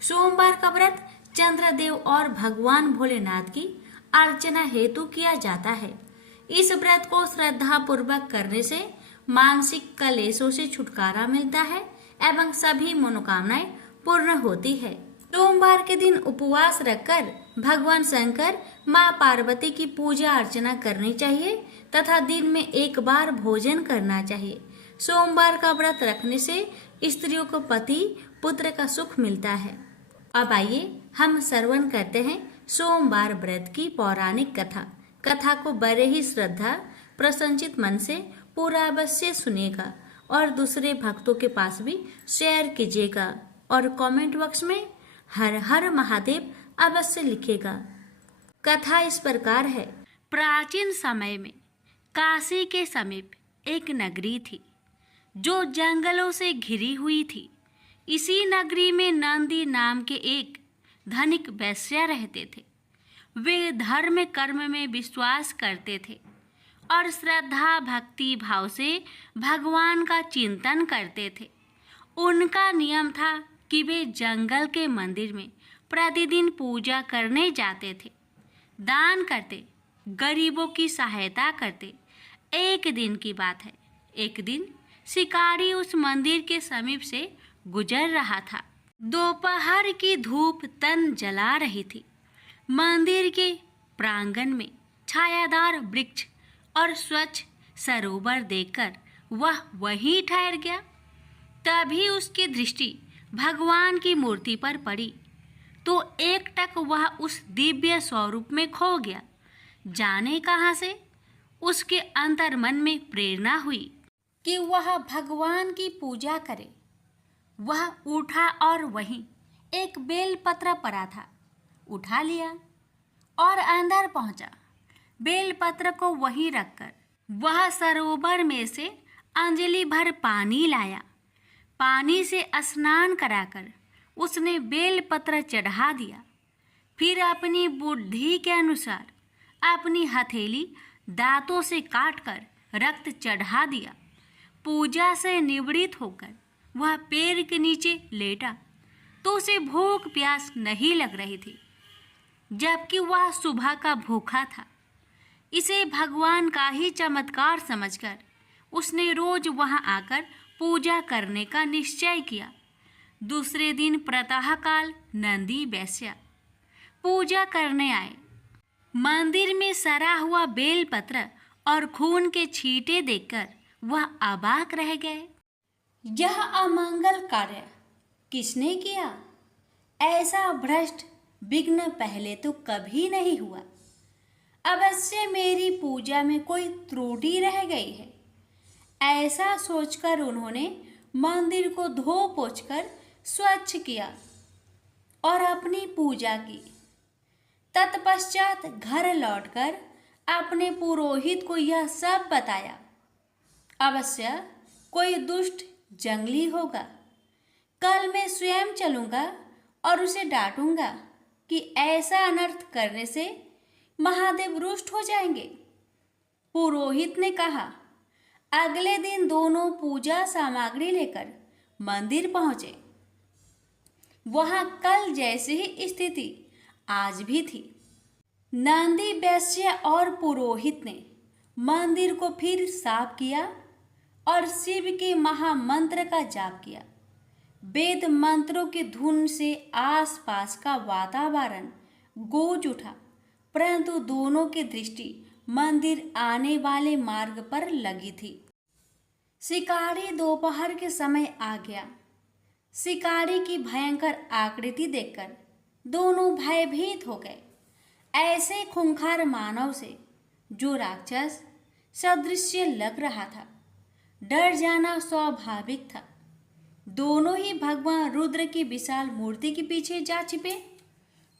सोमवार का व्रत चंद्रदेव और भगवान भोलेनाथ की अर्चना हेतु किया जाता है। इस व्रत को श्रद्धा पूर्वक करने से मानसिक कलेशों से छुटकारा मिलता है एवं सभी मनोकामनाएं पूर्ण होती है। सोमवार के दिन उपवास रखकर भगवान शंकर, माँ पार्वती की पूजा अर्चना करनी चाहिए तथा दिन में एक बार भोजन करना चाहिए। सोमवार का व्रत रखने से स्त्रियों को पति पुत्र का सुख मिलता है। अब आइए हम श्रवण करते हैं सोमवार व्रत की पौराणिक कथा। कथा को बड़े ही श्रद्धा प्रसन्नचित मन से पूरा अवश्य सुनेगा और दूसरे भक्तों के पास भी शेयर कीजिएगा और कमेंट बॉक्स में हर हर महादेव अवश्य लिखेगा। कथा इस प्रकार है। प्राचीन समय में काशी के समीप एक नगरी थी जो जंगलों से घिरी हुई थी। इसी नगरी में नंदी नाम के एक धनिक वैश्य रहते थे। वे धर्म कर्म में विश्वास करते थे और श्रद्धा भक्ति भाव से भगवान का चिंतन करते थे। उनका नियम था कि वे जंगल के मंदिर में प्रतिदिन पूजा करने जाते थे, दान करते, गरीबों की सहायता करते। एक दिन की बात है, एक दिन शिकारी उस मंदिर के समीप से गुजर रहा था। दोपहर की धूप तन जला रही थी। मंदिर के प्रांगण में छायादार वृक्ष और स्वच्छ सरोवर देखकर वह वहीं ठहर गया। तभी उसकी दृष्टि भगवान की मूर्ति पर पड़ी तो एकटक वह उस दिव्य स्वरूप में खो गया। जाने कहाँ से उसके अंतर्मन में प्रेरणा हुई कि वह भगवान की पूजा करे। वह उठा और वहीं एक बेलपत्र पड़ा था, उठा लिया और अंदर पहुंचा। बेलपत्र को वहीं रखकर वह सरोवर में से अंजलि भर पानी लाया। पानी से स्नान कराकर उसने बेलपत्र चढ़ा दिया। फिर अपनी बुद्धि के अनुसार अपनी हथेली दांतों से काटकर रक्त चढ़ा दिया। पूजा से निवृत्त होकर वह पेड़ के नीचे लेटा तो उसे भूख प्यास नहीं लग रही थी, जबकि वह सुबह का भूखा था। इसे भगवान का ही चमत्कार समझकर उसने रोज वहां आकर पूजा करने का निश्चय किया। दूसरे दिन प्रातःकाल नंदी वैश्य पूजा करने आए। मंदिर में सड़ा हुआ बेलपत्र और खून के छींटे देखकर वह अबाक रह गए। यह अमंगल कार्य किसने किया? ऐसा भ्रष्ट विघ्न पहले तो कभी नहीं हुआ। अवश्य मेरी पूजा में कोई त्रुटि रह गई है। ऐसा सोचकर उन्होंने मंदिर को धो पोंछकर स्वच्छ किया और अपनी पूजा की। तत्पश्चात घर लौटकर अपने पुरोहित को यह सब बताया। अवश्य कोई दुष्ट जंगली होगा। कल मैं स्वयं चलूँगा और उसे डांटूंगा कि ऐसा अनर्थ करने से महादेव रुष्ट हो जाएंगे। पुरोहित ने कहा। अगले दिन दोनों पूजा सामग्री लेकर मंदिर पहुंचे। वहां कल जैसी ही स्थिति आज भी थी। नंदी वैश्य और पुरोहित ने मंदिर को फिर साफ किया और शिव के महामंत्र का जाप किया। वेद मंत्रों की धुन से आसपास का वातावरण गूंज उठा, परंतु दोनों की दृष्टि मंदिर आने वाले मार्ग पर लगी थी। शिकारी दोपहर के समय आ गया। शिकारी की भयंकर आकृति देखकर दोनों भयभीत हो गए। ऐसे खूंखार मानव से जो राक्षस सदृश्य लग रहा था, डर जाना स्वाभाविक था। दोनों ही भगवान रुद्र की विशाल मूर्ति के पीछे जा छिपे।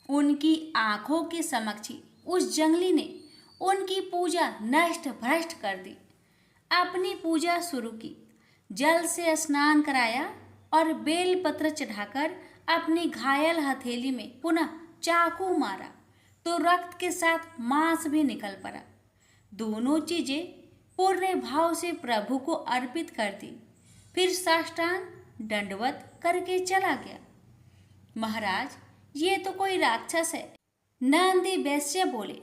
उनकी आंखों के समक्ष उस जंगली ने उनकी पूजा नष्ट भ्रष्ट कर दी। अपनी पूजा शुरू की, जल से स्नान कराया और बेलपत्र चढ़ाकर अपनी घायल हथेली में पुनः चाकू मारा तो रक्त के साथ मांस भी निकल पड़ा। दोनों चीजें पूर्ण भाव से प्रभु को अर्पित कर दी। फिर साष्टांग दंडवत करके चला गया। महाराज, ये तो कोई राक्षस है। नंदी वैश्य बोले,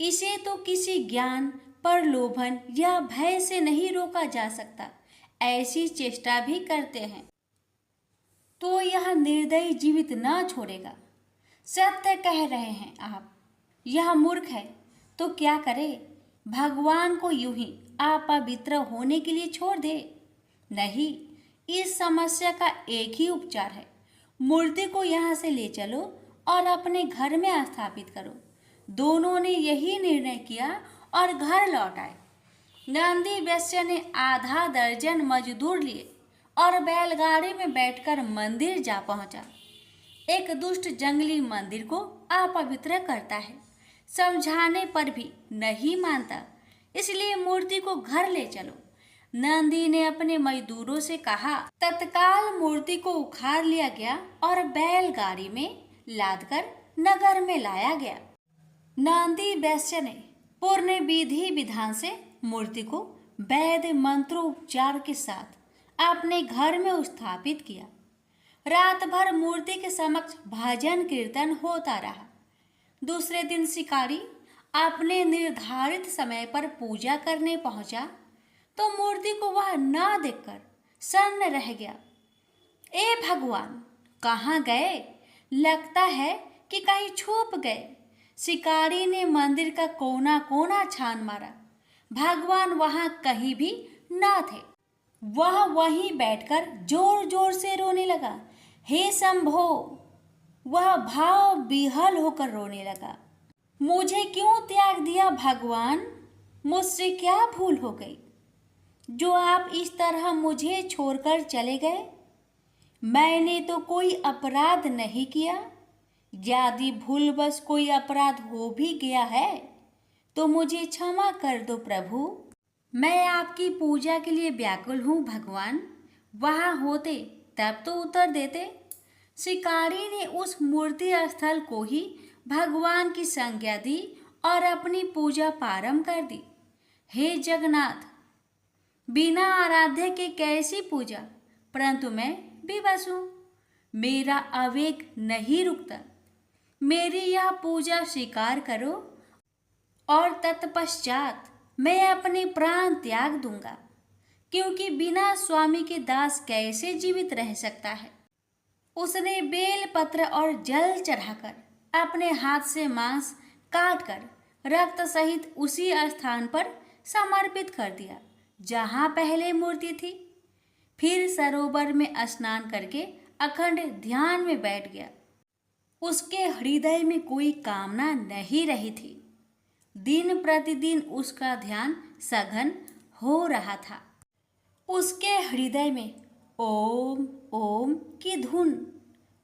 इसे तो किसी ज्ञान, प्रलोभन या भय से नहीं रोका जा सकता। ऐसी चेष्टा भी करते हैं तो यह निर्दयी जीवित न छोड़ेगा। सत्य कह रहे हैं आप। यह मूर्ख है तो क्या करे? भगवान को यूं ही अपवित्र होने के लिए छोड़ दे? नहीं, इस समस्या का एक ही उपचार है। मूर्ति को यहाँ से ले चलो और अपने घर में स्थापित करो। दोनों ने यही निर्णय किया और घर लौट आए। नंदी वैश्य ने आधा दर्जन मजदूर लिए और बैलगाड़ी में बैठकर मंदिर जा पहुंचा। एक दुष्ट जंगली मंदिर को अपवित्र करता है, समझाने पर भी नहीं मानता, इसलिए मूर्ति को घर ले चलो। नंदी ने अपने मजदूरों से कहा। तत्काल मूर्ति को उखाड़ लिया गया और बैलगाड़ी में लादकर नगर में लाया गया। नंदी वैश्य ने पूर्ण विधि विधान से मूर्ति को वैद्य मंत्रोपचार के साथ अपने घर में स्थापित किया। रात भर मूर्ति के समक्ष भजन कीर्तन होता रहा। दूसरे दिन शिकारी अपने निर्धारित समय पर पूजा करने पहुंचा तो मूर्ति को वह न देखकर सन्न रह गया। ए भगवान, कहाँ गए? लगता है कि कहीं छुप गए। शिकारी ने मंदिर का कोना कोना छान मारा, भगवान वहां कहीं भी न थे। वह वहीं बैठकर जोर जोर से रोने लगा। हे शंभो! वह भाव विह्वल होकर रोने लगा। मुझे क्यों त्याग दिया भगवान? मुझसे क्या भूल हो गई जो आप इस तरह मुझे छोड़कर चले गए? मैंने तो कोई अपराध नहीं किया। यदि भूलवश कोई अपराध हो भी गया है तो मुझे क्षमा कर दो प्रभु। मैं आपकी पूजा के लिए व्याकुल हूँ भगवान। वहाँ होते तब तो उत्तर देते। शिकारी ने उस मूर्ति स्थल को ही भगवान की संज्ञा दी और अपनी पूजा प्रारंभ कर दी। हे जगन्नाथ, बिना आराध्य के कैसी पूजा? परंतु मैं विवश हूँ, मेरा आवेग नहीं रुकता। मेरी यह पूजा स्वीकार करो और तत्पश्चात मैं अपने प्राण त्याग दूंगा, क्योंकि बिना स्वामी के दास कैसे जीवित रह सकता है। उसने बेल पत्र और जल चढ़ाकर अपने हाथ से मांस काटकर रक्त सहित उसी स्थान पर समर्पित कर दिया जहाँ पहले मूर्ति थी। फिर सरोवर में स्नान करके अखंड ध्यान में बैठ गया। उसके हृदय में कोई कामना नहीं रही थी। दिन प्रतिदिन उसका ध्यान सघन हो रहा था। उसके हृदय में ओम ओम की धुन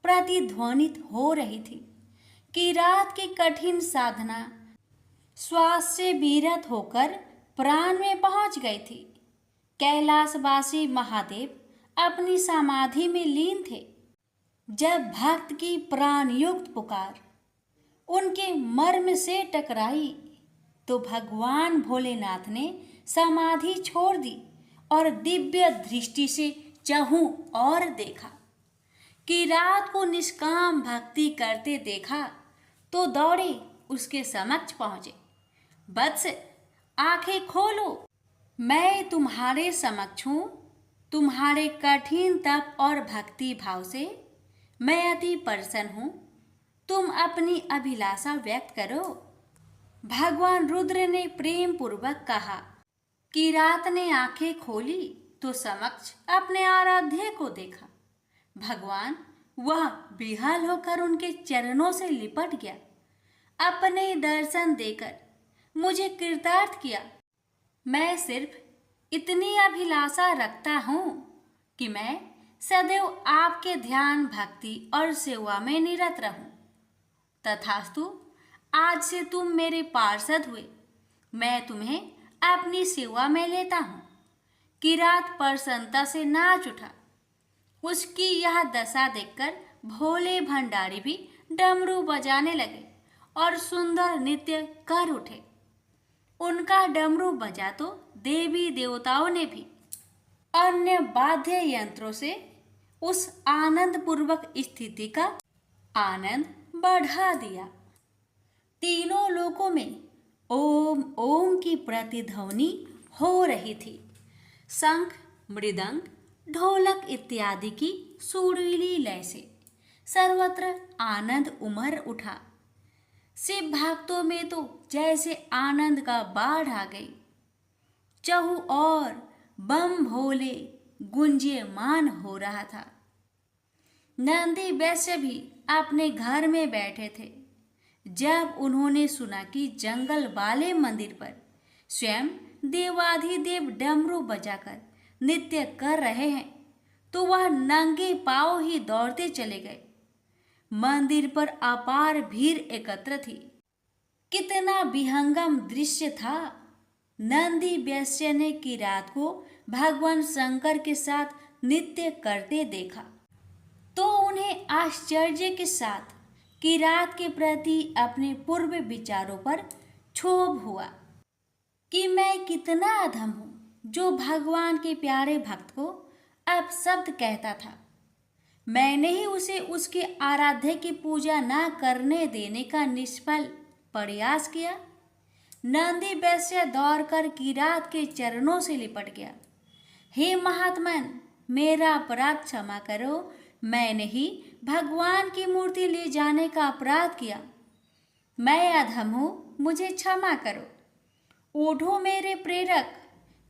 प्रतिध्वनित हो रही थी कि रात की कठिन साधना श्वास से विरत होकर प्राण में पहुंच गई थी। कैलाशवासी महादेव अपनी समाधि में लीन थे। जब भक्त की प्राणयुक्त पुकार उनके मर्म से टकराई तो भगवान भोलेनाथ ने समाधि छोड़ दी और दिव्य दृष्टि से चहु और देखा कि रात को निष्काम भक्ति करते देखा तो दौड़े उसके समक्ष पहुंचे। वत्स, आंखें खोलो, मैं तुम्हारे समक्ष हूँ। तुम्हारे कठिन तप और भक्ति भाव से मैं अति प्रसन्न हूँ। तुम अपनी अभिलाषा व्यक्त करो। भगवान रुद्र ने प्रेम पूर्वक कहा। किरात ने आंखें खोली तो समक्ष अपने आराध्य को देखा। भगवान वह विह्वल होकर उनके चरणों से लिपट गया। अपने दर्शन देकर मुझे कृतार्थ किया। मैं सिर्फ इतनी अभिलाषा रखता हूँ कि मैं सदैव आपके ध्यान, भक्ति और सेवा में निरत रहूं। तथास्तु, आज से तुम मेरे पार्षद हुए। मैं तुम्हें अपनी सेवा में लेता हूँ। किरात प्रसन्नता से नाच उठा। उसकी यह दशा देखकर भोले भंडारी भी डमरू बजाने लगे और सुंदर नृत्य कर उठे। उनका डमरू बजा तो देवी देवताओं ने भी अन्य वाद्य यंत्रों से उस आनंद पूर्वक स्थिति का आनंद बढ़ा दिया। तीनों लोकों में ओम ओम की प्रतिध्वनि हो रही थी। शंख, मृदंग, ढोलक इत्यादि की सुरीली लय से सर्वत्र आनंद उमड़ उठा। शिव भक्तों में तो जैसे आनंद का बाढ़ आ गई। चहु और बम भोले गुंजयमान हो रहा था। नंदी वैश्य भी अपने घर में बैठे थे। जब उन्होंने सुना कि जंगल वाले मंदिर पर स्वयं देवाधिदेव डमरू बजाकर नृत्य कर रहे हैं, तो वह नंगे पांव ही दौड़ते चले गए। मंदिर पर अपार भीड़ एकत्र थी। कितना विहंगम दृश्य था। नंदी वैश्य ने किरात को भगवान शंकर के साथ नृत्य करते देखा तो उन्हें आश्चर्य के साथ किरात के प्रति अपने पूर्व विचारों पर क्षोभ हुआ कि मैं कितना अधम हूँ जो भगवान के प्यारे भक्त को अपशब्द कहता था। मैंने ही उसे उसके आराध्य की पूजा न करने देने का निष्फल प्रयास किया। नंदी वैश्य दौड़कर किरात के चरणों से लिपट गया। हे महात्मन, मेरा अपराध क्षमा करो। मैंने ही भगवान की मूर्ति ले जाने का अपराध किया। मैं अधम हूँ, मुझे क्षमा करो। उठो मेरे प्रेरक।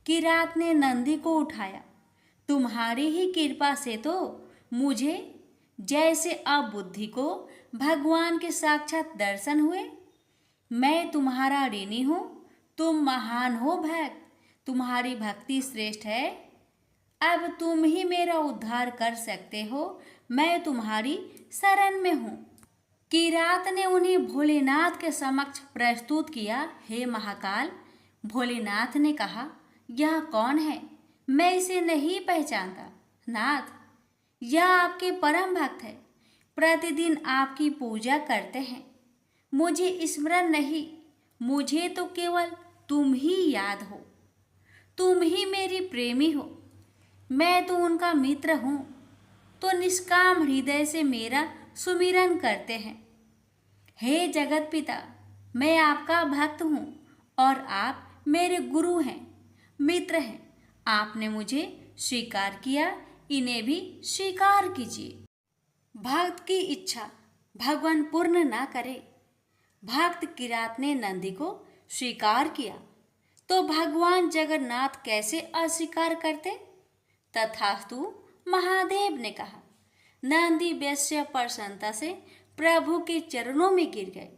किरात ने नंदी को उठाया। तुम्हारी ही कृपा से तो मुझे जैसे अब बुद्धि को भगवान के साक्षात दर्शन हुए। मैं तुम्हारा ऋणी हूँ। तुम महान हो भक्त, तुम्हारी भक्ति श्रेष्ठ है। अब तुम ही मेरा उद्धार कर सकते हो। मैं तुम्हारी शरण में हूँ। किरात ने उन्हें भोलेनाथ के समक्ष प्रस्तुत किया। हे महाकाल, भोलेनाथ ने कहा, यह कौन है? मैं इसे नहीं पहचानता। नाथ, यह आपके परम भक्त है, प्रतिदिन आपकी पूजा करते हैं। मुझे स्मरण नहीं, मुझे तो केवल तुम ही याद हो। तुम ही मेरी प्रेमी हो, मैं तो उनका मित्र हूँ। तो निष्काम हृदय से मेरा सुमिरन करते हैं। हे जगत पिता, मैं आपका भक्त हूँ और आप मेरे गुरु हैं, मित्र हैं। आपने मुझे स्वीकार किया, इन्हें भी स्वीकार कीजिए। भक्त की इच्छा भगवान पूर्ण ना करे। भक्त किरात ने नंदी को स्वीकार किया तो भगवान जगन्नाथ कैसे अस्वीकार करते? तथास्तु महादेव ने कहा। नंदी वैश्य प्रसन्नता से प्रभु के चरणों में गिर गए।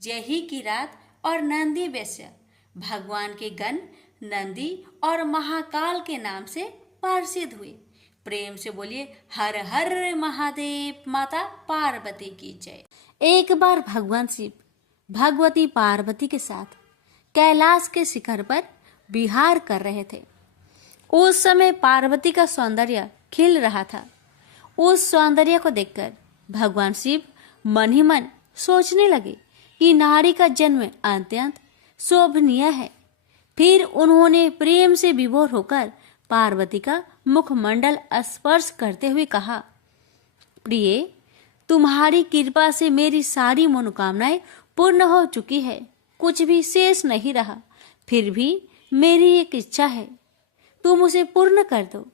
यही किरात और नंदी वैश्य भगवान के गण नंदी और महाकाल के नाम से प्रसिद्ध हुए। प्रेम से बोलिए हर हर महादेव। माता पार्वती की जय। एक बार भगवान शिव भगवती पार्वती के साथ कैलाश के शिखर पर विहार कर रहे थे। उस समय पार्वती का सौंदर्य खिल रहा था। उस सौंदर्य को देखकर भगवान शिव मन ही मन सोचने लगे कि नारी का जन्म अत्यंत शोभनीय है। फिर उन्होंने प्रेम से विभोर होकर पार्वती का मुखमंडल स्पर्श करते हुए कहा, प्रिय, तुम्हारी कृपा से मेरी सारी मनोकामनाएं पूर्ण हो चुकी है, कुछ भी शेष नहीं रहा। फिर भी मेरी एक इच्छा है, तुम उसे पूर्ण कर दो।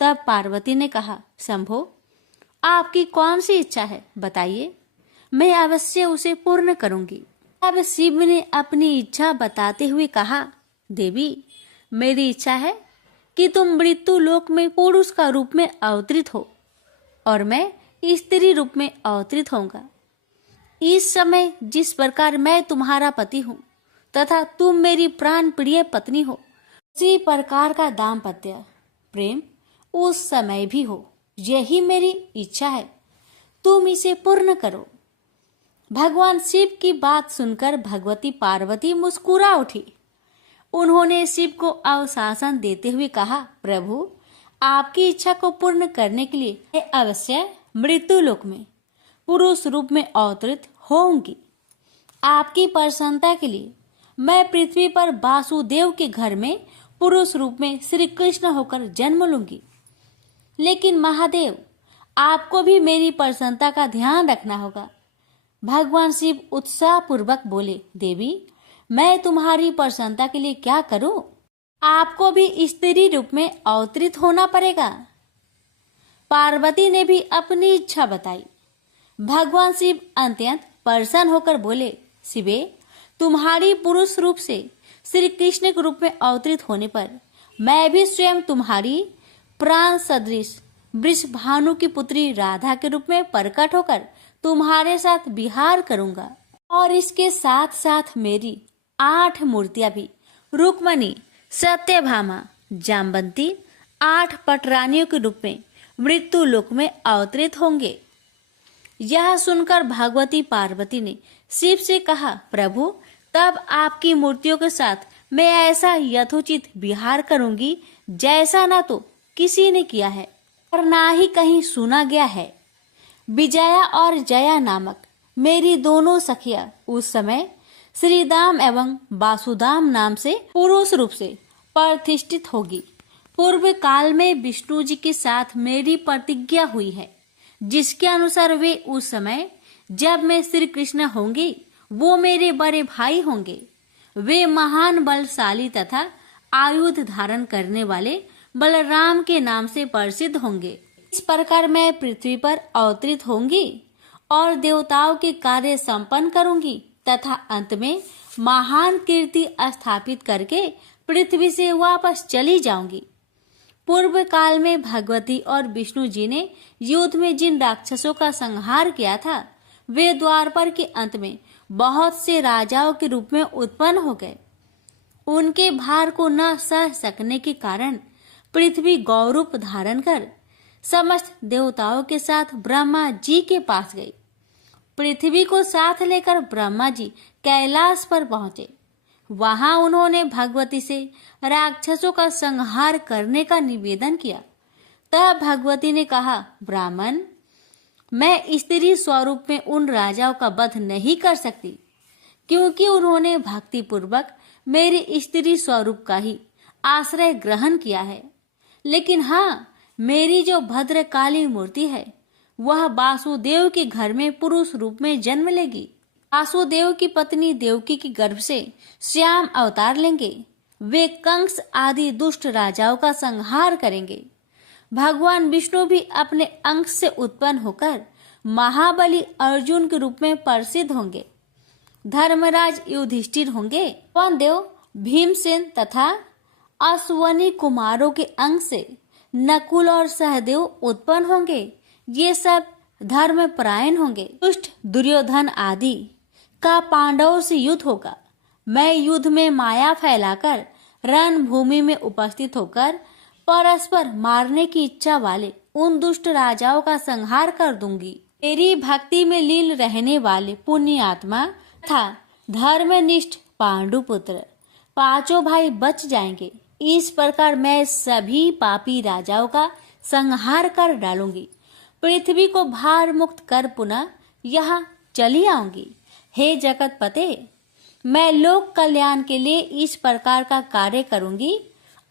तब पार्वती ने कहा, शंभो, आपकी कौन सी इच्छा है, बताइए, मैं अवश्य उसे पूर्ण करूंगी। अब शिव ने अपनी इच्छा बताते हुए कहा, देवी, मेरी इच्छा है कि तुम मृत्यु लोक में पुरुष का रूप में अवतरित हो और मैं स्त्री रूप में अवतरित होऊंगा। इस समय जिस प्रकार मैं तुम्हारा पति हूँ तथा तुम मेरी प्राण प्रिय पत्नी हो, उसी प्रकार का दाम्पत्य प्रेम उस समय भी हो। यही मेरी इच्छा है, तुम इसे पूर्ण करो। भगवान शिव की बात सुनकर भगवती पार्वती मुस्कुरा उठी। उन्होंने शिव को आश्वासन देते हुए कहा, प्रभु, आपकी इच्छा को पूर्ण करने के लिए मैं अवश्य मृत्यु लोक में पुरुष रूप में अवतरित होंगी। आपकी प्रसन्नता के लिए मैं पृथ्वी पर वासुदेव के घर में पुरुष रूप में श्री कृष्ण होकर जन्म लूंगी। लेकिन महादेव, आपको भी मेरी प्रसन्नता का ध्यान रखना होगा। भगवान शिव उत्साह पूर्वक बोले, देवी मैं तुम्हारी प्रसन्नता के लिए क्या करूं? आपको भी स्त्री रूप में अवतरित होना पड़ेगा। पार्वती ने भी अपनी इच्छा बताई। भगवान शिव अत्यंत प्रसन्न होकर बोले, शिवे तुम्हारी पुरुष रूप से श्री कृष्ण के रूप में अवतरित होने पर मैं भी स्वयं तुम्हारी प्राण सदृश वृषभानु की पुत्री राधा के रूप में प्रकट होकर तुम्हारे साथ विहार करूंगा। और इसके साथ साथ मेरी 8 मूर्तियां भी रुक्मणी, सत्यभामा, जाम्बंती 8 पटरानियों के रूप में मृत्यु लोक में अवतरित होंगे। यह सुनकर भगवती पार्वती ने शिव से कहा, प्रभु तब आपकी मूर्तियों के साथ मैं ऐसा यथोचित विहार करूंगी जैसा ना तो किसी ने किया है और ना ही कहीं सुना गया है। विजया और जया नामक मेरी दोनों सखियां उस समय श्रीदाम एवं वासुदाम नाम से पुरुष रूप से प्रतिष्ठित होगी। पूर्व काल में विष्णु जी के साथ मेरी प्रतिज्ञा हुई है, जिसके अनुसार वे उस समय जब मैं श्री कृष्ण होंगी वो मेरे बड़े भाई होंगे। वे महान बलशाली तथा आयुध धारण करने वाले बलराम के नाम से प्रसिद्ध होंगे। इस प्रकार मैं पृथ्वी पर अवतरित होंगी और देवताओं के कार्य संपन्न करूंगी तथा अंत में महान कीर्ति स्थापित करके पृथ्वी से वापस चली जाऊंगी। पूर्व काल में भगवती और विष्णु जी ने युद्ध में जिन राक्षसों का संहार किया था वे द्वापर के अंत में बहुत से राजाओं के रूप में उत्पन्न हो गए। उनके भार को न सह सकने के कारण पृथ्वी गौरूप धारण कर समस्त देवताओं के साथ ब्रह्मा जी के पास गई। पृथ्वी को साथ लेकर ब्रह्मा जी कैलाश पर पहुंचे। वहां उन्होंने भगवती से राक्षसों का संहार करने का निवेदन किया। तब भगवती ने कहा, ब्राह्मण मैं स्त्री स्वरूप में उन राजाओं का वध नहीं कर सकती, क्योंकि उन्होंने भक्ति पूर्वक मेरे स्त्री स्वरूप का ही आश्रय ग्रहण किया है। लेकिन हाँ, मेरी जो भद्रकाली मूर्ति है वह वासुदेव के घर में पुरुष रूप में जन्म लेगी। वासुदेव की पत्नी देवकी के गर्भ से श्याम अवतार लेंगे। वे कंस आदि दुष्ट राजाओं का संहार करेंगे। भगवान विष्णु भी अपने अंश से उत्पन्न होकर महाबली अर्जुन के रूप में प्रसिद्ध होंगे। धर्मराज युधिष्ठिर होंगे। पवन देव भीमसेन तथा अश्वनी कुमारों के अंश से नकुल और सहदेव उत्पन्न होंगे। ये सब धर्म परायण होंगे। दुष्ट दुर्योधन आदि का पांडवों से युद्ध होगा। मैं युद्ध में माया फैलाकर रणभूमि में उपस्थित होकर परस्पर मारने की इच्छा वाले उन दुष्ट राजाओं का संहार कर दूंगी। मेरी भक्ति में लीन रहने वाले पुण्य आत्मा तथा धर्मनिष्ठ पांडुपुत्र 5 भाई बच जाएंगे। इस प्रकार मैं सभी पापी राजाओं का संहार कर डालूंगी। पृथ्वी को भार मुक्त कर पुनः यहाँ चली आऊंगी। हे जगतपते, मैं लोक कल्याण के लिए इस प्रकार का कार्य करूंगी।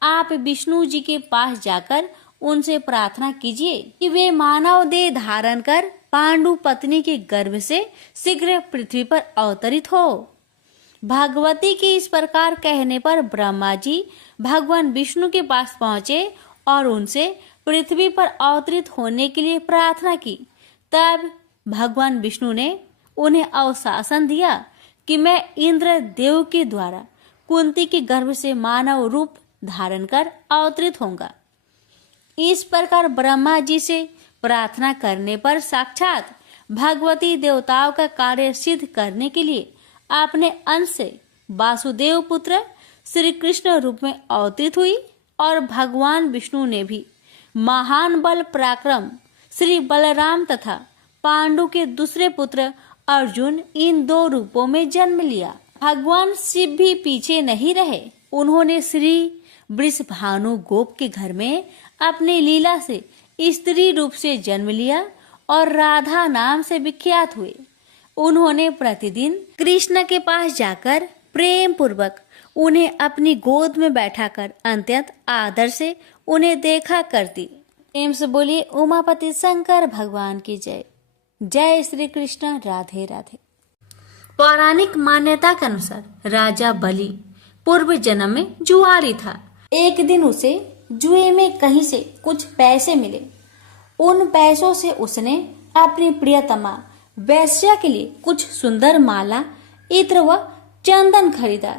आप विष्णु जी के पास जाकर उनसे प्रार्थना कीजिए कि वे मानव देह धारण कर पांडु पत्नी के गर्भ से शीघ्र पृथ्वी पर अवतरित हो। भगवती के इस प्रकार कहने पर ब्रह्मा जी भगवान विष्णु के पास पहुंचे और उनसे पृथ्वी पर अवतरित होने के लिए प्रार्थना की। तब भगवान विष्णु ने उन्हें अवशासन दिया कि मैं इंद्र देव के द्वारा कुंती के गर्भ से मानव रूप धारण कर अवतरित होऊंगा। इस प्रकार ब्रह्मा जी से प्रार्थना करने पर साक्षात भगवती देवताओं का कार्य सिद्ध करने के लिए अपने अंश से वासुदेव पुत्र श्री कृष्ण रूप में अवतरित हुई और भगवान विष्णु ने भी महान बल पराक्रम श्री बलराम तथा पांडु के दूसरे पुत्र अर्जुन इन 2 रूपों में जन्म लिया। भगवान शिव भी पीछे नहीं रहे। उन्होंने श्री वृषभानु गोप के घर में अपनी लीला से स्त्री रूप से जन्म लिया और राधा नाम से विख्यात हुए। उन्होंने प्रतिदिन कृष्ण के पास जाकर प्रेम पूर्वक उन्हें अपनी गोद में बैठाकर अत्यंत आदर से उन्हें देखा करती। प्रेम से बोलिए उमापति शंकर भगवान की जय। जय श्री कृष्ण, राधे राधे। पौराणिक मान्यता के अनुसार राजा बलि पूर्व जन्म में जुआरी था। एक दिन उसे जुए में कहीं से कुछ पैसे मिले। उन पैसों से उसने अपनी प्रियतमा वैश्या के लिए कुछ सुंदर माला, इत्र व चंदन खरीदा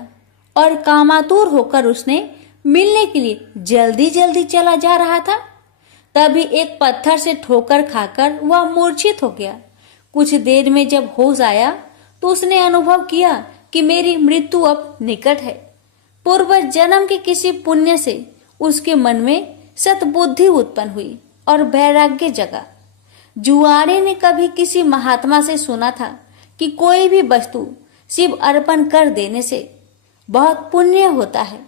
और कामातुर होकर उसने मिलने के लिए जल्दी जल्दी चला जा रहा था। तभी एक पत्थर से ठोकर खाकर वह मूर्छित हो गया। कुछ देर में जब होश आया तो उसने अनुभव किया कि मेरी मृत्यु अब निकट है। पूर्व जन्म के किसी पुण्य से उसके मन में सतबुद्धि उत्पन्न हुई और वैराग्य जगा। जुआरी ने कभी किसी महात्मा से सुना था कि कोई भी वस्तु शिव अर्पण कर देने से बहुत पुण्य होता है।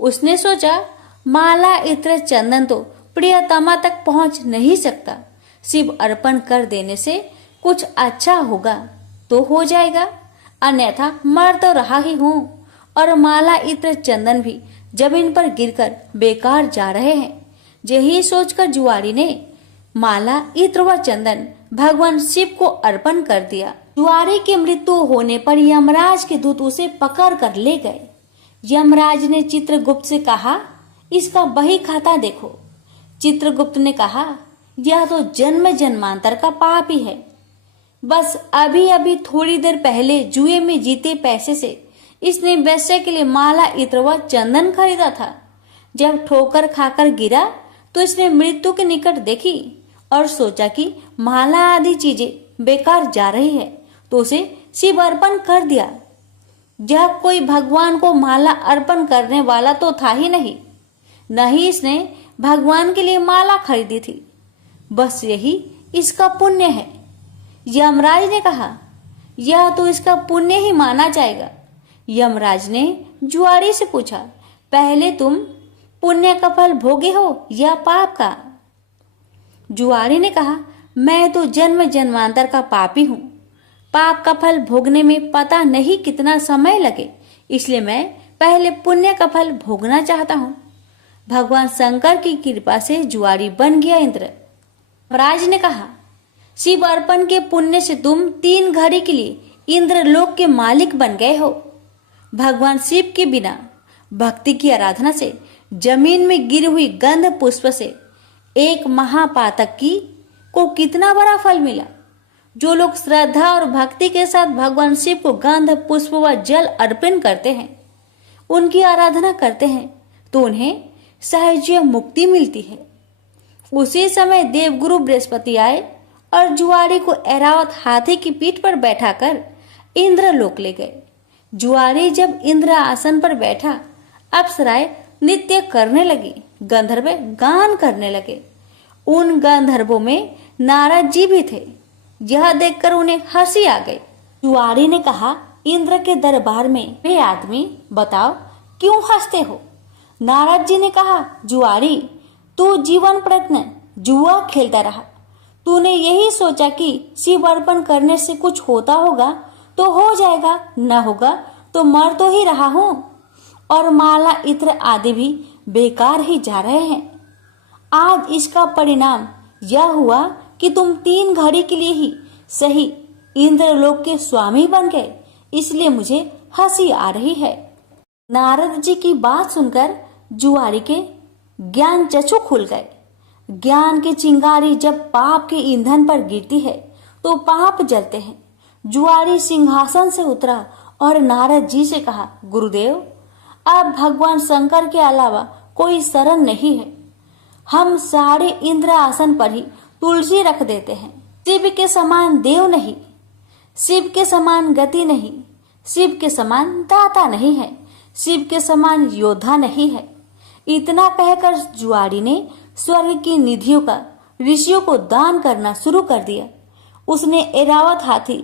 उसने सोचा, माला, इत्र, चंदन तो प्रियतमा तक पहुंच नहीं सकता, शिव अर्पण कर देने से कुछ अच्छा होगा तो हो जाएगा, अन्यथा मर तो रहा ही हूं और माला, इत्र, चंदन भी जमीन पर गिरकर बेकार जा रहे हैं। यही सोचकर जुआरी ने माला, इत्र व चंदन भगवान शिव को अर्पण कर दिया। जुआरी की मृत्यु होने पर यमराज के दूत उसे पकड़ कर ले गए। यमराज ने चित्रगुप्त से कहा, इसका बही खाता देखो। चित्रगुप्त ने कहा, यह तो जन्म जन्मांतर का पाप ही है। बस अभी अभी थोड़ी देर पहले जुए में जीते पैसे से इसने वैश्य के लिए माला, इत्र व चंदन खरीदा था। जब ठोकर खाकर गिरा तो इसने मृत्यु के निकट देखी और सोचा कि माला आदि चीजें बेकार जा रही है, तो उसे शिव अर्पण कर दिया। यह कोई भगवान को माला अर्पण करने वाला तो था ही नहीं, न ही इसने भगवान के लिए माला खरीदी थी। बस यही इसका पुण्य है। यमराज ने कहा, यह तो इसका पुण्य ही माना जाएगा। यमराज ने जुआरी से पूछा, पहले तुम पुण्य का फल भोगे हो या पाप का? जुआरी ने कहा, मैं तो जन्म जन्मांतर का पापी हूँ। पाप का फल भोगने में पता नहीं कितना समय लगे, इसलिए मैं पहले पुण्य का फल भोगना चाहता हूँ। भगवान शंकर की कृपा से जुआरी बन गया इंद्र। राज ने कहा, शिव अर्पण के पुण्य से तुम 3 घड़ी के लिए इंद्र लोक के मालिक बन गए हो। भगवान शिव के बिना भक्ति की आराधना से जमीन में गिरी हुई गंध पुष्प से एक महापातक की को कितना बड़ा फल मिला। जो लोग श्रद्धा और भक्ति के साथ भगवान शिव को गंध, पुष्प व जल अर्पण करते हैं, उनकी आराधना करते हैं, तो उन्हें सहज मुक्ति मिलती है। उसी समय देवगुरु बृहस्पति आए और जुआरी को ऐरावत हाथी की पीठ पर बैठाकर इंद्र लोक ले गए। जुआरी जब इंद्र आसन पर बैठा, अप्सराएं नृत्य करने लगी, गंधर्व गान करने लगे। उन गंधर्वों में नारद जी भी थे। यह देखकर उन्हें हंसी आ गई। जुआरी ने कहा, इंद्र के दरबार में वे आदमी, बताओ क्यों हंसते हो? नारद जी ने कहा, जुआरी, तू जीवन प्रयत्न जुआ खेलता रहा। तूने यही सोचा कि शिव अर्पण करने से कुछ होता होगा तो हो जाएगा, न होगा तो मर तो ही रहा हूं, और माला, इत्र आदि भी बेकार ही जा रहे हैं। आज इसका परिणाम यह हुआ कि तुम 3 घड़ी के लिए ही सही इंद्रलोक के स्वामी बन गए, इसलिए मुझे हंसी आ रही है। नारद जी की बात सुनकर जुआरी के ज्ञान चक्षु खुल गए। ज्ञान की चिंगारी जब पाप के ईंधन पर गिरती है तो पाप जलते हैं। जुआरी सिंहासन से उतरा और नारद जी से कहा, गुरुदेव, अब भगवान शंकर के अलावा कोई शरण नहीं है। हम सारे इंद्र आसन पर ही तुलसी रख देते हैं। शिव के समान देव नहीं, शिव के समान गति नहीं, शिव के समान दाता नहीं है, शिव के समान योद्धा नहीं है। इतना कहकर जुआरी ने स्वर्ग की निधियों का ऋषियों को दान करना शुरू कर दिया। उसने ऐरावत हाथी,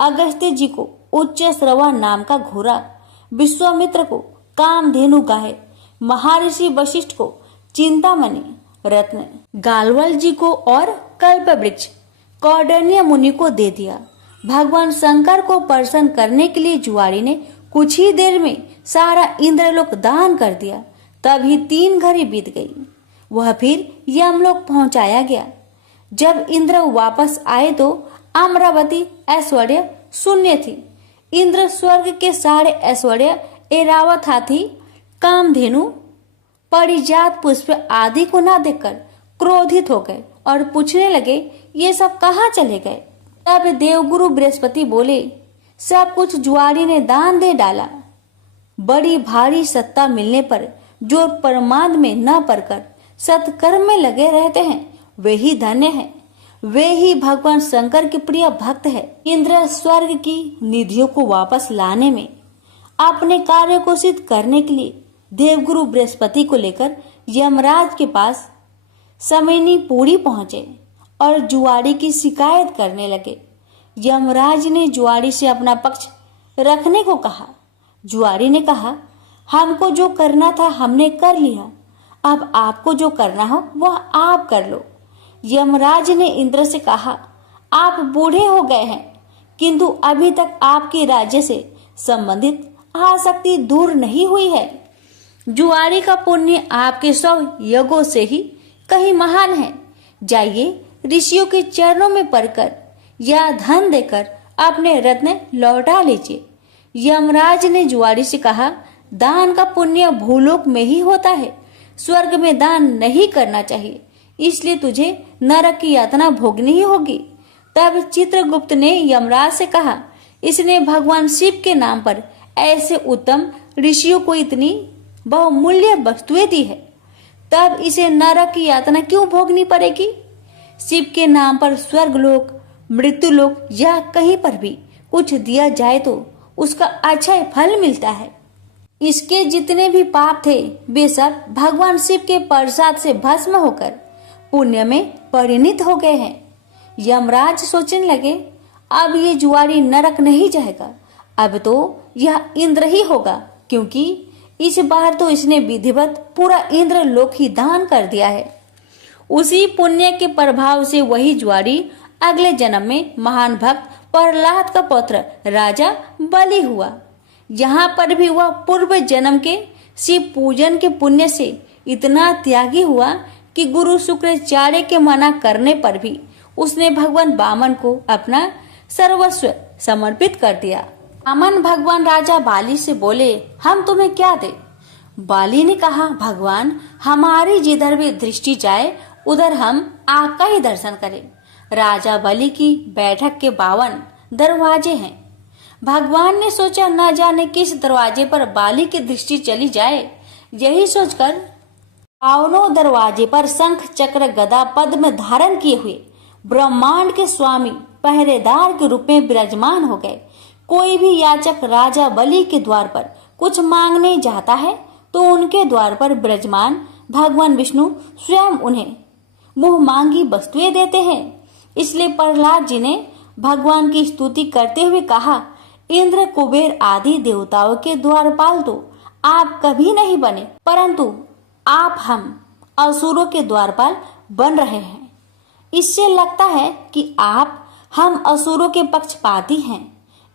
अगस्त्य जी को उच्च श्रवा नाम का घोड़ा, विश्वामित्र को कामधेनु गाय, महर्षि वशिष्ठ को चिंतामणि रत्न, गालवल जी को और कल्प वृक्ष कौंडिन्य मुनि को दे दिया। भगवान शंकर को प्रसन्न करने के लिए जुआरी ने कुछ ही देर में सारा इंद्रलोक दान कर दिया। तभी 3 घड़ी बीत गई। वह फिर यमलोक पहुंचाया गया। जब इंद्र वापस आए तो अमरावती ऐश्वर्य शून्य थी। इंद्र स्वर्ग के सारे ऐश्वर्य एरावत हाथी, कामधेनु, परिजात पुष्प आदि को न देखकर क्रोधित हो गए और पूछने लगे, ये सब कहाँ चले गए? तब देवगुरु बृहस्पति बोले, सब कुछ जुआरी ने दान दे डाला। बड़ी भारी सत्ता मिलने पर जो परमार्थ में न पड़कर सत्कर्म में लगे रहते हैं वे ही धन्य हैं। वे ही भगवान शंकर के प्रिय भक्त है। इंद्र स्वर्ग की निधियों को वापस लाने में अपने कार्य को सिद्ध करने के लिए देवगुरु बृहस्पति को लेकर यमराज के पास समयनी पूरी पहुंचे और जुआरी की शिकायत करने लगे। यमराज ने जुआरी से अपना पक्ष रखने को कहा। जुआरी ने कहा, हमको जो करना था हमने कर लिया, अब आपको जो करना हो वह आप कर लो। यमराज ने इंद्र से कहा, आप बूढ़े हो गए हैं किंतु अभी तक आपके राज्य से संबंधित आसक्ति दूर नहीं हुई है। जुआरी का पुण्य आपके 100 यज्ञों से ही कहीं महान है। जाइए ऋषियों के चरणों में पड़कर या धन देकर अपने रत्न लौटा लीजिए। यमराज ने जुआरी से कहा, दान का पुण्य भूलोक में ही होता है, स्वर्ग में दान नहीं करना चाहिए, इसलिए तुझे नरक की यातना भोगनी ही होगी। तब चित्रगुप्त ने यमराज से कहा, इसने भगवान शिव के नाम पर ऐसे उत्तम ऋषियों को इतनी बहुमूल्य वस्तुएं दी है, तब इसे नरक की यातना क्यों भोगनी पड़ेगी? शिव के नाम पर स्वर्गलोक, मृत्युलोक या कहीं पर भी कुछ दिया जाए तो उसका अच्छा फल मिलता है। इसके जितने भी पाप थे वे सब भगवान शिव के प्रसाद से भस्म होकर पुण्य में परिणित हो गए हैं। यमराज सोचने लगे, अब ये जुआरी नरक नहीं जाएगा, अब तो यह इंद्र ही होगा, क्योंकि इस बार तो इसने विधिवत पूरा इंद्र लोक ही दान कर दिया है। उसी पुण्य के प्रभाव से वही जुआरी अगले जन्म में महान भक्त प्रहलाद का पुत्र राजा बलि हुआ। यहाँ पर भी वह पूर्व जन्म के शिव पूजन के पुण्य से इतना त्यागी हुआ कि गुरु शुक्राचार्य के मना करने पर भी उसने भगवान वामन को अपना सर्वस्व समर्पित कर दिया। वामन भगवान राजा बाली से बोले, हम तुम्हें क्या दे? बाली ने कहा, भगवान हमारी जिधर भी दृष्टि जाए उधर हम आपका ही दर्शन करें। राजा बलि की बैठक के 52 दरवाजे हैं। भगवान ने सोचा न जाने किस दरवाजे पर बाली की दृष्टि चली जाए। यही सोचकर 52 दरवाजे पर शंख चक्र गदा पद्म धारण किए हुए ब्रह्मांड के स्वामी पहरेदार के रूप में विराजमान हो गए। कोई भी याचक राजा बलि के द्वार पर कुछ मांगने जाता है तो उनके द्वार पर विराजमान भगवान विष्णु स्वयं उन्हें मुंह मांगी वस्तुएं देते हैं। इसलिए प्रहलाद जी ने भगवान की स्तुति करते हुए कहा, इंद्र कुबेर आदि देवताओं के द्वारपाल तो आप कभी नहीं बने, परंतु आप हम असुरों के द्वारपाल बन रहे हैं। इससे लगता है कि आप हम असुरों के पक्षपाती हैं।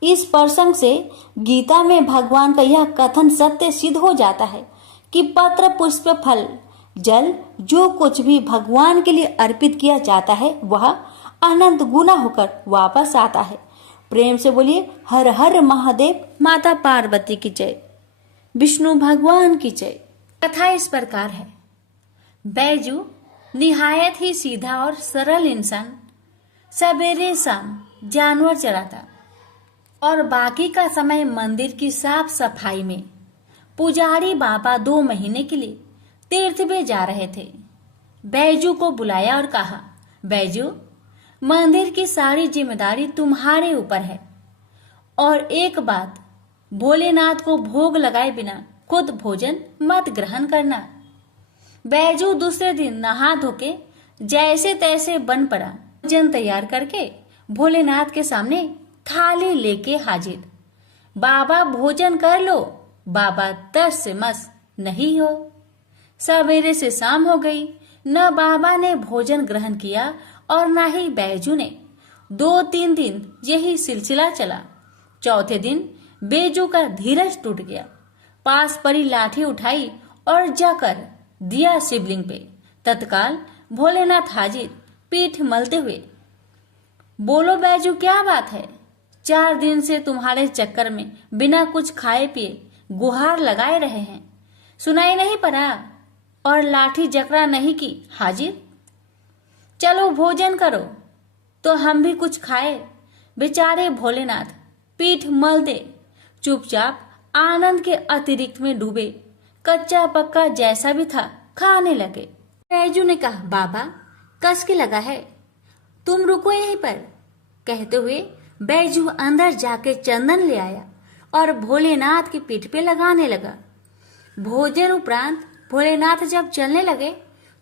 इस प्रसंग से गीता में भगवान का यह कथन सत्य सिद्ध हो जाता है कि पत्र पुष्प फल जल जो कुछ भी भगवान के लिए अर्पित किया जाता है वह अनंत गुना होकर वापस आता है। प्रेम से बोलिए हर हर महादेव, माता पार्वती की जय, विष्णु भगवान की जय। कथा इस प्रकार है। बैजू निहायत ही सीधा और सरल इंसान सवेरे शाम जानवर चराता और बाकी का समय मंदिर की साफ सफाई में। पुजारी बाबा 2 महीने के लिए तीर्थ में जा रहे थे। बैजू को बुलाया और कहा, बैजू मंदिर की सारी जिम्मेदारी तुम्हारे ऊपर है और एक बात, भोलेनाथ को भोग लगाए बिना खुद भोजन मत ग्रहण करना। बैजू दूसरे दिन नहा धोके जैसे तैसे बन पड़ा। भोजन तैयार करके भोलेनाथ के सामने थाली लेके हाजिर। बाबा भोजन कर लो। बाबा तस से मस नहीं हो। सवेरे से शाम हो गई, न बाबा ने भोजन ग्रहण किया और न ही बैजू ने। 2-3 दिन यही सिलसिला चला। चौथे दिन बैजू का धीरज टूट गया। पास पड़ी लाठी उठाई और जाकर दिया शिवलिंग पे तत्काल भोलेनाथ हाजिर, पीठ मलते हुए। बोलो बैजू, क्या बात है? 4 दिन से तुम्हारे चक्कर में बिना कुछ खाए पिए गुहार लगाए रहे हैं, सुनाई नहीं पड़ा? और लाठी जकड़ा नहीं की हाजिर? चलो भोजन करो तो हम भी कुछ खाए। बेचारे भोलेनाथ पीठ मलते चुपचाप आनंद के अतिरिक्त में डूबे, कच्चा पक्का जैसा भी था खाने लगे। बैजू ने कहा, बाबा कस के लगा है, तुम रुको यहीं पर। कहते हुए बैजू अंदर जाके चंदन ले आया और भोलेनाथ की पीठ पे लगाने लगा। भोजन उपरांत भोलेनाथ जब चलने लगे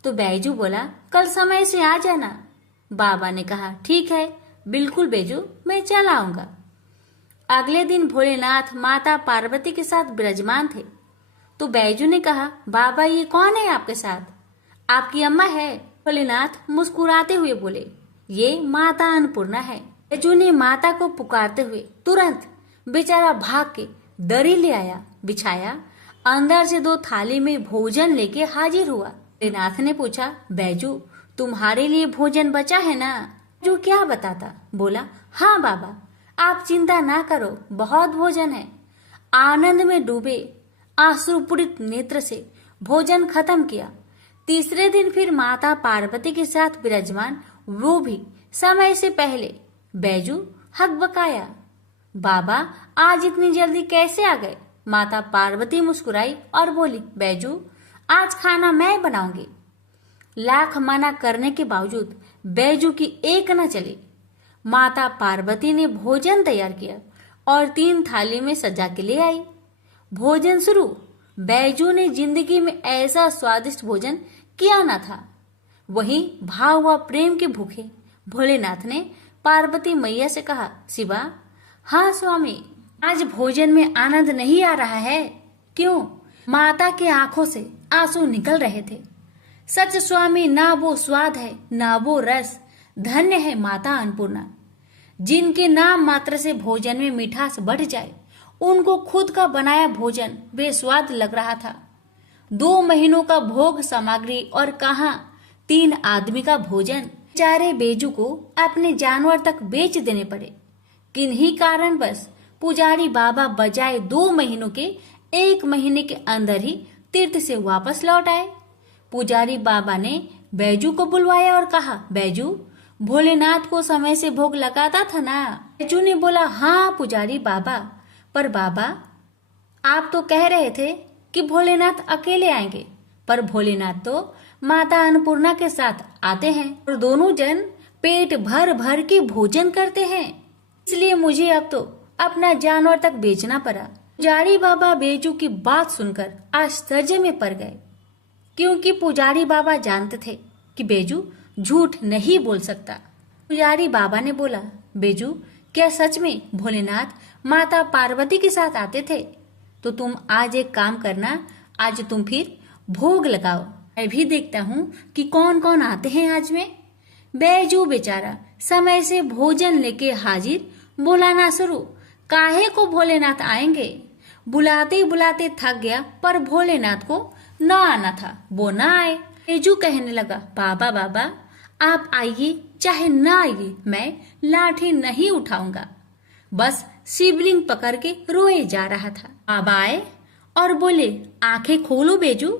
तो बैजू बोला, कल समय से आ जाना। बाबा ने कहा, ठीक है, बिल्कुल बैजू, मैं चल आऊंगा। अगले दिन भोलेनाथ माता पार्वती के साथ विराजमान थे तो बैजू ने कहा, बाबा ये कौन है आपके साथ? आपकी अम्मा है। भोलेनाथ मुस्कुराते हुए बोले, ये माता अन्नपूर्णा है। बैजू ने माता को पुकारते हुए तुरंत बेचारा भाग के दरी ले आया, बिछाया, अंदर से 2 थाली में भोजन लेके हाजिर हुआ। भोलेनाथ ने पूछा, बैजू तुम्हारे लिए भोजन बचा है ना? बैजू क्या बताता, बोला, हाँ बाबा, आप चिंता ना करो, बहुत भोजन है। आनंद में डूबे आश्रुपूरित नेत्र से भोजन खत्म किया। तीसरे दिन फिर माता पार्वती के साथ विराजमान, वो भी समय से पहले। बैजू हकबकाया, बाबा आज इतनी जल्दी कैसे आ गए? माता पार्वती मुस्कुराई और बोली, बैजू आज खाना मैं बनाऊंगी। लाख मना करने के बावजूद बैजू की एक न चली। माता पार्वती ने भोजन तैयार किया और 3 थाली में सजा के ले आई। भोजन शुरू। बैजू ने जिंदगी में ऐसा स्वादिष्ट भोजन किया न था। वहीं भाव व प्रेम के भूखे भोलेनाथ ने पार्वती मैया से कहा, शिवा, हाँ स्वामी, आज भोजन में आनंद नहीं आ रहा है, क्यों? माता के आंखों से आंसू निकल रहे थे। सच स्वामी, ना वो स्वाद है ना वो रस। धन्य है माता अन्नपूर्णा, जिनके नाम मात्र से भोजन में मिठास बढ़ जाए। उनको खुद का बनाया भोजन बेस्वाद लग रहा था। 2 महीनों का भोग सामग्री और कहाँ 3 आदमी का भोजन। बेचारे बैजू को अपने जानवर तक बेच देने पड़े। किन्हीं कारणवश पुजारी बाबा बजाय 2 महीनों के 1 महीने के अंदर ही तीर्थ से वापस लौट आए। पुजारी बाबा ने बैजू को बुलवाया और कहा, बैजू भोलेनाथ को समय से भोग लगाता था ना? बैजू ने बोला, हाँ पुजारी बाबा, पर बाबा आप तो कह रहे थे कि भोलेनाथ अकेले आएंगे, पर भोलेनाथ तो माता अन्नपूर्णा के साथ आते हैं और दोनों जन पेट भर भर के भोजन करते हैं, इसलिए मुझे अब तो अपना जानवर तक बेचना पड़ा। पुजारी बाबा बैजू की बात सुनकर आश्चर्य में पड़ गए, क्योंकि पुजारी बाबा जानते थे कि बैजू झूठ नहीं बोल सकता। पुजारी बाबा ने बोला, बैजू क्या सच में भोलेनाथ माता पार्वती के साथ आते थे? तो तुम आज एक काम करना, आज तुम फिर भोग लगाओ, मैं भी देखता हूँ कि कौन कौन आते हैं आज में। बैजू बेचारा समय से भोजन लेके हाजिर, बुलाना शुरू। काहे को भोलेनाथ आएंगे? बुलाते बुलाते थक गया, पर भोलेनाथ को न आना था, वो न आए। बैजू कहने लगा, बाबा बाबा आप आइए चाहे न आइए, मैं लाठी नहीं उठाऊंगा। बस शिवलिंग पकड़ के रोए जा रहा था। बाबा आए और बोले, आंखें खोलो बैजू।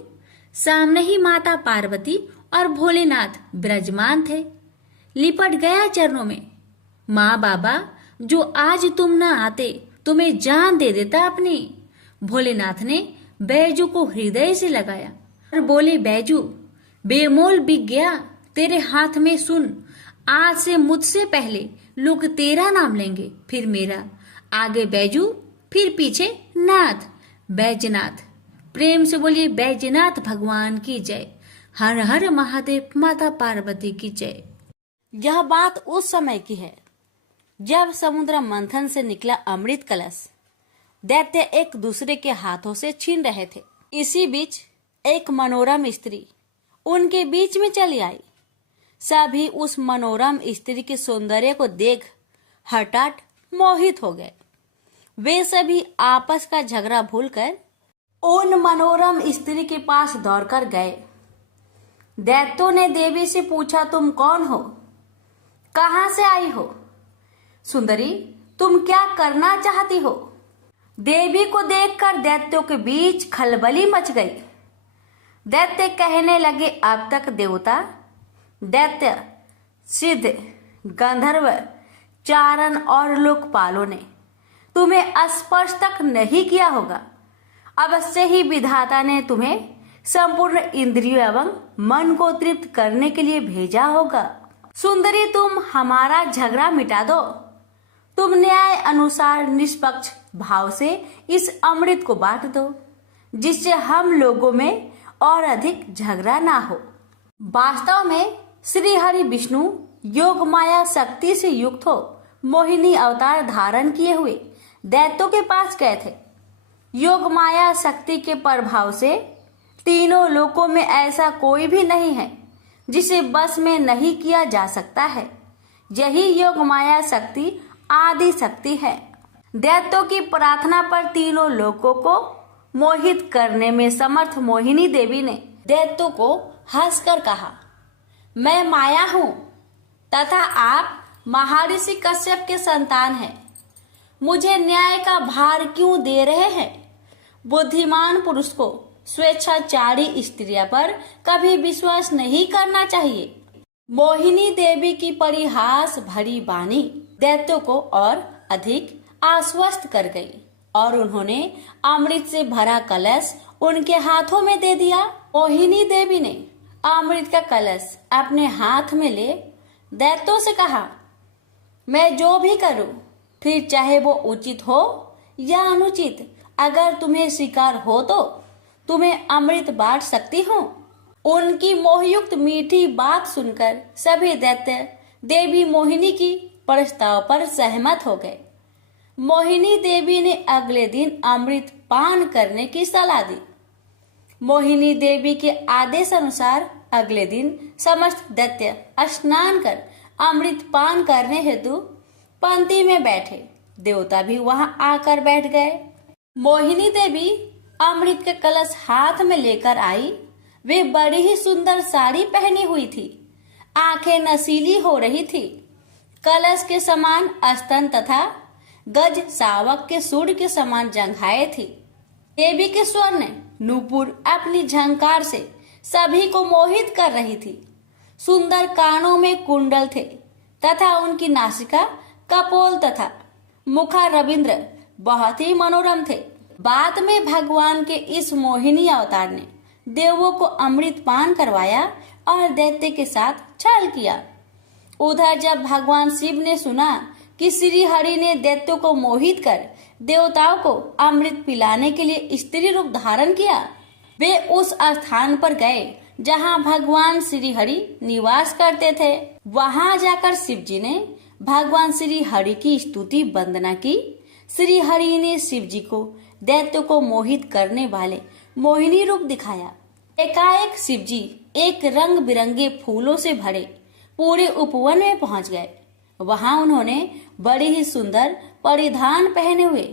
सामने ही माता पार्वती और भोलेनाथ विराजमान थे। लिपट गया चरणों में। माँ बाबा, जो आज तुम न आते तो मैं जान दे देता अपनी। भोलेनाथ ने बैजू को हृदय से लगाया और बोले, बैजू बेमोल बिक गया तेरे हाथ में, सुन, आज से मुझसे पहले लोग तेरा नाम लेंगे, फिर मेरा, आगे बैजू फिर पीछे नाथ, बैजनाथ। प्रेम से बोलिए बैजनाथ भगवान की जय। हर हर महादेव, माता पार्वती की जय। यह बात उस समय की है जब समुद्र मंथन से निकला अमृत कलश दैत्य एक दूसरे के हाथों से छीन रहे थे। इसी बीच एक मनोरम स्त्री उनके बीच में चली आई। सभी उस मनोरम स्त्री के सौंदर्य को देख हठात मोहित हो गए। वे सभी आपस का झगड़ा भूलकर उन मनोरम स्त्री के पास दौड़कर गए। दैत्यों ने देवी से पूछा, तुम कौन हो, कहां से आई हो? सुंदरी, तुम क्या करना चाहती हो? देवी को देखकर दैत्यों के बीच खलबली मच गई। दैत्य कहने लगे, अब तक देवता, दैत्य, सिद्ध, गंधर्व, चारण और लोकपालों ने तुम्हें स्पर्श तक नहीं किया होगा। अवश्य ही विधाता ने तुम्हें संपूर्ण इंद्रियों एवं मन को तृप्त करने के लिए भेजा होगा। सुंदरी, तुम हमारा झगड़ा मिटा दो। तुम न्याय अनुसार निष्पक्ष भाव से इस अमृत को बांट दो, जिससे हम लोगों में और अधिक झगड़ा ना हो। वास्तव में श्री हरि विष्णु योग माया शक्ति से युक्त हो मोहिनी अवतार धारण किए हुए दैत्यों के पास गए थे। योग माया शक्ति के प्रभाव से तीनों लोकों में ऐसा कोई भी नहीं है जिसे बस में नहीं किया जा सकता है। यही योग माया शक्ति आदि शक्ति है। दैत्यों की प्रार्थना पर तीनों लोकों को मोहित करने में समर्थ मोहिनी देवी ने दैत्यों को हंसकर कहा, मैं माया हूँ तथा आप महर्षि कश्यप के संतान हैं। मुझे न्याय का भार क्यों दे रहे हैं? बुद्धिमान पुरुष को स्वेच्छाचारी स्त्रियों पर कभी विश्वास नहीं करना चाहिए। मोहिनी देवी की परिहास भरी वाणी दैत्यों को और अधिक आश्वस्त कर गई और उन्होंने अमृत से भरा कलश उनके हाथों में दे दिया। मोहिनी देवी ने अमृत का कलश अपने हाथ में ले दैत्यों से कहा, मैं जो भी करूं, फिर चाहे वो उचित हो या अनुचित, अगर तुम्हें स्वीकार हो तो तुम्हें अमृत बांट सकती हूँ। उनकी मोहयुक्त मीठी बात सुनकर सभी दैत्य देवी मोहिनी की प्रस्ताव पर सहमत हो गए। मोहिनी देवी ने अगले दिन अमृत पान करने की सलाह दी। मोहिनी देवी के आदेश अनुसार अगले दिन समस्त दैत्य स्नान कर अमृत पान करने हेतु पंक्ति में बैठे। देवता भी वहां आकर बैठ गए। मोहिनी देवी अमृत का कलश हाथ में लेकर आई। वे बड़ी ही सुंदर साड़ी पहनी हुई थी। आंखें नशीली हो रही थी। कलश के समान स्तन तथा गज सावक के सूर्य के समान जंघाएं थी। देवी के स्वर्ण नूपुर अपनी झंकार से सभी को मोहित कर रही थी। सुंदर कानों में कुंडल थे तथा उनकी नासिका कपोल तथा मुखा रविंद्र बहुत ही मनोरम थे। बाद में भगवान के इस मोहिनी अवतार ने देवों को अमृत पान करवाया और दैत्य के साथ छल किया। उधर जब भगवान शिव ने सुना कि श्री हरि ने दैत्यों को मोहित कर देवताओं को अमृत पिलाने के लिए स्त्री रूप धारण किया, वे उस स्थान पर गए जहां भगवान श्री हरि निवास करते थे। वहां जाकर शिव जी ने भगवान श्री हरि की स्तुति वंदना की। श्री हरि ने शिव जी को दैत्यों को मोहित करने वाले मोहिनी रूप दिखाया। एकाएक शिव जी एक रंग बिरंगे फूलों से भरे पूरे उपवन में पहुंच गए। वहां उन्होंने बड़ी ही सुंदर परिधान पहने हुए,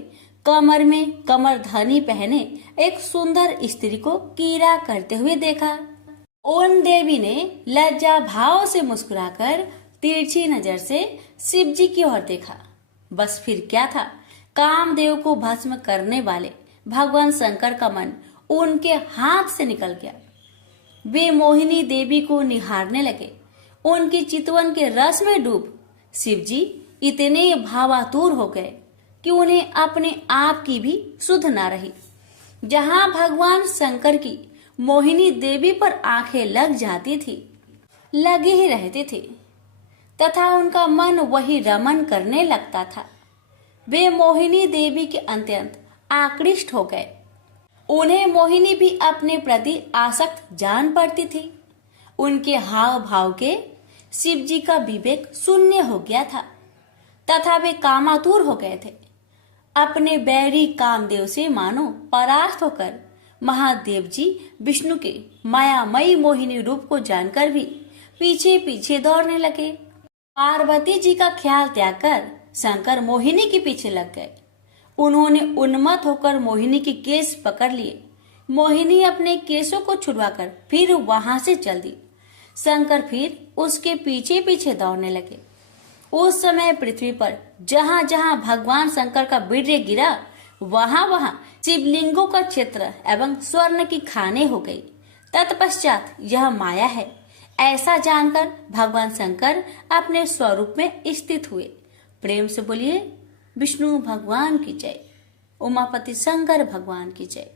कमर में कमरधनी पहने एक सुंदर स्त्री को कीड़ा करते हुए देखा। उन देवी ने लज्जा भाव से मुस्कुराकर तिरछी नजर से शिव जी की ओर देखा। बस फिर क्या था, कामदेव को भस्म करने वाले भगवान शंकर का मन उनके हाथ से निकल गया। वे मोहिनी देवी को निहारने लगे। उनकी चितवन के रस में डूब शिव जी इतने भावातुर हो गए कि उन्हें अपने आप की भी सुध ना रही। जहां भगवान शंकर की मोहिनी देवी पर आंखें लग जाती थी, लगी ही रहती थी तथा उनका मन वही रमन करने लगता था। वे मोहिनी देवी के अत्यंत आकृष्ट हो गए। उन्हें मोहिनी भी अपने प्रति आसक्त जान पड़ती थी। उनके हाव भाव के शिव जी का विवेक शून्य हो गया था तथा वे कामातुर हो गए थे। अपने बैरी कामदेव से मानो परास्त होकर महादेव जी विष्णु के मायामयी मोहिनी रूप को जानकर भी पीछे पीछे दौड़ने लगे। पार्वती जी का ख्याल त्याग कर शंकर मोहिनी के पीछे लग गए। उन्होंने उन्मत्त होकर मोहिनी के केस पकड़ लिए। मोहिनी अपने केसों को छुड़वाकर फिर वहां से चल दी। शंकर फिर उसके पीछे पीछे दौड़ने लगे। उस समय पृथ्वी पर जहां जहां भगवान शंकर का वीर्य गिरा वहां वहां शिवलिंगों का चित्र एवं स्वर्ण की खाने हो गई। तत्पश्चात यह माया है ऐसा जानकर भगवान शंकर अपने स्वरूप में स्थित हुए। प्रेम से बोलिए विष्णु भगवान की जय, उमापति शंकर भगवान की जय।